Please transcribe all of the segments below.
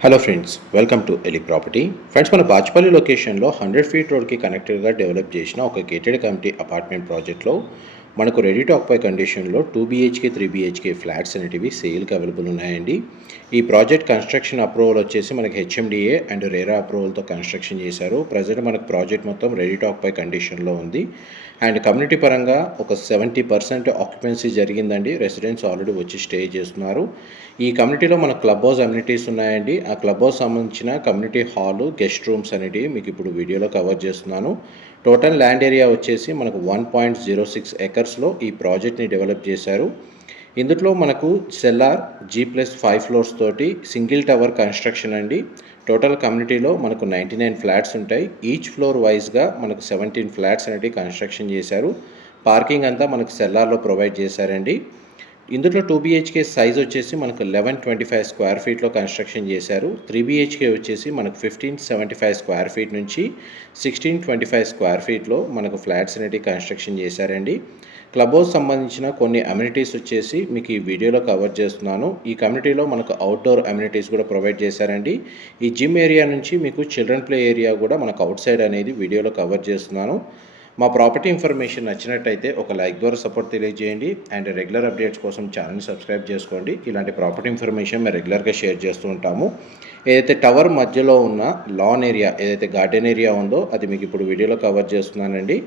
Hello friends welcome to Eli property friends మన బాచ్పల్లి లొకేషన్లో hundred feet రోడ్కి కనెక్టెడ్గా డెవలప్ చేసిన ఒక గేటెడ్ కమిటీ అపార్ట్మెంట్ ప్రాజెక్ట్లో మనకు రెడీ టు ఆక్యుపై కండిషన్లో two BHK three BHK flats అనేటివి సేల్కి అవైలబుల్ ఉన్నాయండి. ఈ ప్రాజెక్ట్ కన్స్ట్రక్షన్ అప్రూవల్ వచ్చేసి మనకి హెచ్ఎండిఏ అండ్ రేరా అప్రూవల్తో కన్స్ట్రక్షన్ చేశారు. ప్రజెంట్ మనకు ప్రాజెక్ట్ మొత్తం రెడీ టు ఆక్యుపై కండిషన్లో ఉంది. అండ్ కమ్యూనిటీ పరంగా ఒక సెవెంటీ పర్సెంట్ ఆక్యుపెన్సీ జరిగిందండి. రెసిడెంట్స్ ఆల్రెడీ వచ్చి స్టే చేస్తున్నారు. ఈ కమ్యూనిటీలో మన క్లబ్ హౌస్ అమ్యూనిటీస్ ఉన్నాయండి. ఆ క్లబ్ హౌస్ సంబంధించిన కమ్యూనిటీ హాలు గెస్ట్ రూమ్స్ అనేటివి మీకు ఇప్పుడు వీడియోలో కవర్ చేస్తున్నాను. టోటల్ ల్యాండ్ ఏరియా వచ్చేసి మనకు వన్ పాయింట్ జీరో సిక్స్ ఎకర్స్లో ఈ ప్రాజెక్ట్ని డెవలప్ చేశారు. ఇందులో మనకు cellar G plus five floors తోటి సింగిల్ టవర్ కన్స్ట్రక్షన్ అండి. టోటల్ కమ్యూనిటీలో మనకు నైంటీ నైన్ ఫ్లాట్స్ ఉంటాయి. ఈచ్ ఫ్లోర్ వైజ్గా మనకు సెవెంటీన్ ఫ్లాట్స్ అనేవి కన్స్ట్రక్షన్ చేశారు. పార్కింగ్ అంతా మనకు సెల్లార్లో ప్రొవైడ్ చేశారండి. ఇందులో టూ బీహెచ్కే సైజ్ వచ్చేసి మనకు లెవెన్ ట్వంటీ ఫైవ్ స్క్వేర్ ఫీట్లో కన్స్ట్రక్షన్ చేశారు. త్రీ బీహెచ్కే వచ్చేసి మనకు fifteen seventy five square feet నుంచి సిక్స్టీన్ ట్వంటీ ఫైవ్ స్క్వేర్ ఫీట్లో మనకు ఫ్లాట్స్ అనేవి కన్స్ట్రక్షన్ చేశారండి. క్లబ్ హౌస్ సంబంధించిన కొన్ని అమ్యూనిటీస్ వచ్చేసి మీకు ఈ వీడియోలో కవర్ చేస్తున్నాను. ఈ కమ్యూనిటీలో మనకు అవుట్డోర్ అమ్యూనిటీస్ కూడా ప్రొవైడ్ చేశారండి. ఈ జిమ్ ఏరియా నుంచి మీకు చిల్డ్రన్ ప్లే ఏరియా కూడా మనకు అవుట్ సైడ్ అనేది వీడియోలో కవర్ చేస్తున్నాను. మా ప్రాపర్టీ ఇన్ఫర్మేషన్ నచ్చినట్టయితే ఒక లైక్ ద్వారా సపోర్ట్ తెలియజేయండి అండ్ రెగ్యులర్ అప్డేట్స్ కోసం ఛానల్ని సబ్స్క్రైబ్ చేసుకోండి. ఇలాంటి ప్రాపర్టీ ఇన్ఫర్మేషన్ మేము రెగ్యులర్గా షేర్ చేస్తూ ఉంటాము. ఏదైతే టవర్ మధ్యలో ఉన్న లాన్ ఏరియా ఏదైతే గార్డెన్ ఏరియా ఉందో అది మీకు ఇప్పుడు వీడియోలో కవర్ చేస్తున్నానండి.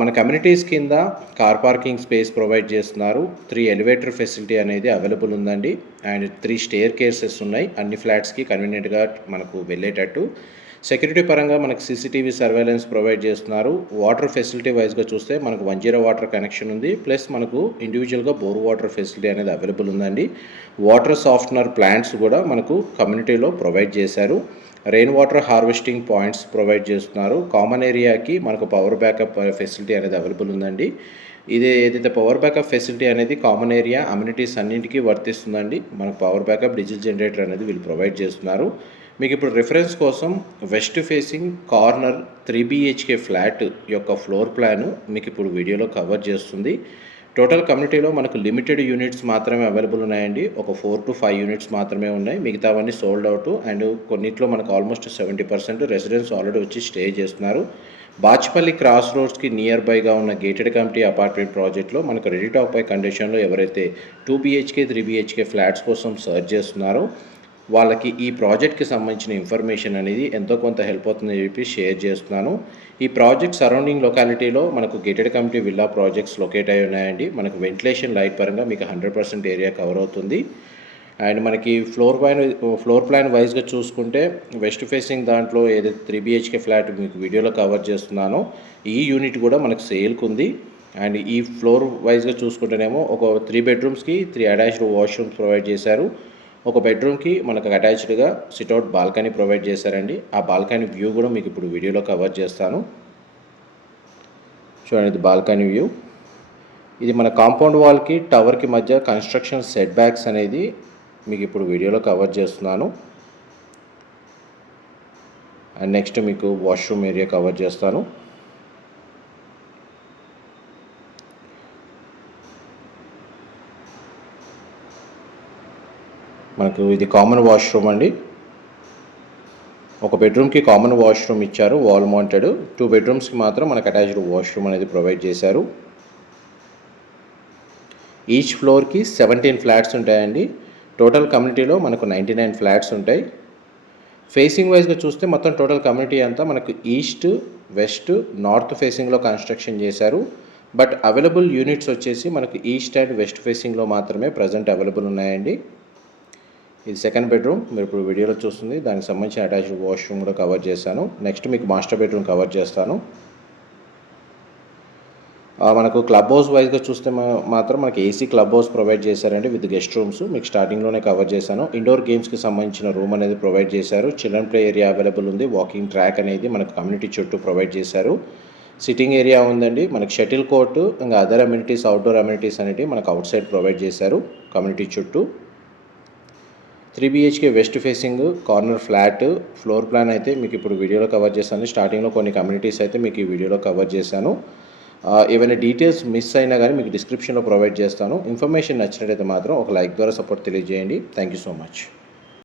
మన కమ్యూనిటీస్ కింద కార్ పార్కింగ్ స్పేస్ ప్రొవైడ్ చేస్తున్నారు. త్రీ ఎలివేటర్ ఫెసిలిటీ అనేది అవైలబుల్ ఉందండి. అండ్ త్రీ స్టేర్ కేసెస్ ఉన్నాయి. అన్ని ఫ్లాట్స్కి కన్వీనియంట్గా మనకు వెళ్ళేటట్టు. సెక్యూరిటీ పరంగా మనకు సీసీటీవీ సర్వేలెన్స్ ప్రొవైడ్ చేస్తున్నారు. వాటర్ ఫెసిలిటీ వైజ్గా చూస్తే మనకు వన్ జీరో వాటర్ కనెక్షన్ ఉంది. ప్లస్ మనకు ఇండివిజువల్గా బోర్ వాటర్ ఫెసిలిటీ అనేది అవైలబుల్ ఉందండి. వాటర్ సాఫ్ట్నర్ ప్లాంట్స్ కూడా మనకు కమ్యూనిటీలో ప్రొవైడ్ చేశారు. Rain water harvesting points provide చేస్తున్నారు. కామన్ ఏరియాకి మనకు పవర్ బ్యాకప్ ఫెసిలిటీ అనేది అవైలబుల్ ఉందండి. ఇది ఏదైతే పవర్ బ్యాకప్ ఫెసిలిటీ అనేది కామన్ ఏరియా అమ్యూనిటీస్ అన్నింటికీ వర్తిస్తుందండి. మనకు పవర్ బ్యాకప్ డిజిటల్ జనరేటర్ అనేది వీళ్ళు ప్రొవైడ్ చేస్తున్నారు. మీకు ఇప్పుడు రిఫరెన్స్ కోసం west facing corner three BHK flat యొక్క ఫ్లోర్ ప్లాను మీకు ఇప్పుడు వీడియోలో కవర్ చేస్తుంది. టోటల్ కమ్యూనిటీలో మనకు లిమిటెడ్ యూనిట్స్ మాత్రమే అవైలబుల్ ఉన్నాయండి. ఒక ఫోర్ టు ఫైవ్ యూనిట్స్ మాత్రమే ఉన్నాయి. మిగతావన్నీ సోల్డ్ అవుట్ అండ్ కొన్నిట్లో మనకు almost seventy percent residents already వచ్చి స్టే చేస్తున్నారు. బాచ్పల్లి క్రాస్ రోడ్స్కి నియర్ బైగా ఉన్న గేటెడ్ కమిటీ అపార్ట్మెంట్ ప్రాజెక్ట్లో మనకు రెడీ టాక్ బై కండిషన్లో ఎవరైతే two BHK three BHK flats కోసం సర్చ్ చేస్తున్నారో వాళ్ళకి ఈ ప్రాజెక్ట్కి సంబంధించిన ఇన్ఫర్మేషన్ అనేది ఎంతో కొంత హెల్ప్ అవుతుందని చెప్పి షేర్ చేస్తున్నాను. ఈ ప్రాజెక్ట్ సరౌండింగ్ లొకాలిటీలో మనకు gated committee villa projects locate అయి ఉన్నాయండి. మనకు వెంటిలేషన్ లైట్ పరంగా మీకు హండ్రెడ్ పర్సెంట్ ఏరియా కవర్ అవుతుంది. అండ్ మనకి ఫ్లోర్ ప్లాన్ ఫ్లోర్ ప్లాన్ వైజ్గా చూసుకుంటే వెస్ట్ ఫేసింగ్ దాంట్లో ఏదైతే త్రీ బిహెచ్కే ఫ్లాట్ మీకు వీడియోలో కవర్ చేస్తున్నానో ఈ యూనిట్ కూడా మనకు సేల్కి ఉంది. అండ్ ఈ ఫ్లోర్ వైజ్గా చూసుకుంటేనేమో ఒక త్రీ బెడ్రూమ్స్కి త్రీ అటాచ్డ్ వాష్రూమ్స్ ప్రొవైడ్ చేశారు. ఒక బెడ్రూమ్కి మనకు అటాచ్డ్గా సిట్అవుట్ బాల్కనీ ప్రొవైడ్ చేశారండి. ఆ బాల్కనీ వ్యూ కూడా మీకు ఇప్పుడు వీడియోలో కవర్ చేస్తాను. చూడండి ఇది బాల్కనీ వ్యూ. ఇది మన కాంపౌండ్ వాల్కి టవర్కి మధ్య కన్స్ట్రక్షన్ సెట్ బ్యాక్స్ అనేది మీకు ఇప్పుడు వీడియోలో కవర్ చేస్తున్నాను. అండ్ నెక్స్ట్ మీకు వాష్రూమ్ ఏరియా కవర్ చేస్తాను. మనకు ఇది కామన్ వాష్రూమ్ అండి. ఒక బెడ్రూమ్కి కామన్ వాష్రూమ్ ఇచ్చారు వాల్ మౌంటెడ్ టూ బెడ్రూమ్స్కి మాత్రం మనకు అటాచ్డ్ వాష్రూమ్ అనేది ప్రొవైడ్ చేశారు. ఈచ్ ఫ్లోర్కి సెవెంటీన్ ఫ్లాట్స్ ఉంటాయండి. టోటల్ కమ్యూనిటీలో మనకు నైంటీ నైన్ ఫ్లాట్స్ ఉంటాయి ఫేసింగ్ వైజ్గా చూస్తే మొత్తం టోటల్ కమ్యూనిటీ అంతా మనకు ఈస్ట్ వెస్ట్ నార్త్ ఫేసింగ్లో కన్స్ట్రక్షన్ చేశారు. బట్ అవైలబుల్ యూనిట్స్ వచ్చేసి మనకు ఈస్ట్ అండ్ వెస్ట్ ఫేసింగ్లో మాత్రమే ప్రజెంట్ అవైలబుల్ ఉన్నాయండి. ఇది సెకండ్ బెడ్రూమ్ మీరు ఇప్పుడు వీడియోలో చూస్తుంది. దానికి సంబంధించిన అటాచ్డ్ వాష్రూమ్ కూడా కవర్ చేశాను. నెక్స్ట్ మీకు మాస్టర్ బెడ్రూమ్ కవర్ చేస్తాను. మనకు క్లబ్ హౌస్ వైజ్గా చూస్తే మాత్రం మనకి ఏసీ క్లబ్ హౌస్ ప్రొవైడ్ చేశారండి విత్ గెస్ట్ రూమ్స్ మీకు స్టార్టింగ్లోనే కవర్ చేశాను. ఇండోర్ గేమ్స్కి సంబంధించిన రూమ్ అనేది ప్రొవైడ్ చేశారు. చిల్డ్రన్ ప్లే ఏరియా అవైలబుల్ ఉంది. వాకింగ్ ట్రాక్ అనేది మనకు కమ్యూనిటీ చుట్టూ ప్రొవైడ్ చేశారు. సిట్టింగ్ ఏరియా ఉందండి. మనకు షటిల్ కోర్టు ఇంకా అదర్ అమ్యూనిటీస్ అవుట్డోర్ అమ్యూనిటీస్ అనేవి మనకు అవుట్ సైడ్ ప్రొవైడ్ చేశారు కమ్యూనిటీ చుట్టూ. Three BHK west facing corner flat floor plan అయితే మీకు ఇప్పుడు వీడియోలో కవర్ చేశాను స్టార్టింగ్లో కొన్ని కమ్యూనిటీస్ అయితే మీకు ఈ వీడియోలో కవర్ చేశాను. ఏమైనా ఏవైనా డీటెయిల్స్ మిస్ అయినా కానీ మీకు డిస్క్రిప్షన్లో ప్రొవైడ్ చేస్తాను. ఇన్ఫర్మేషన్ నచ్చినట్టయితే మాత్రం ఒక లైక్ ద్వారా సపోర్ట్ తెలియజేయండి. Thank you so much.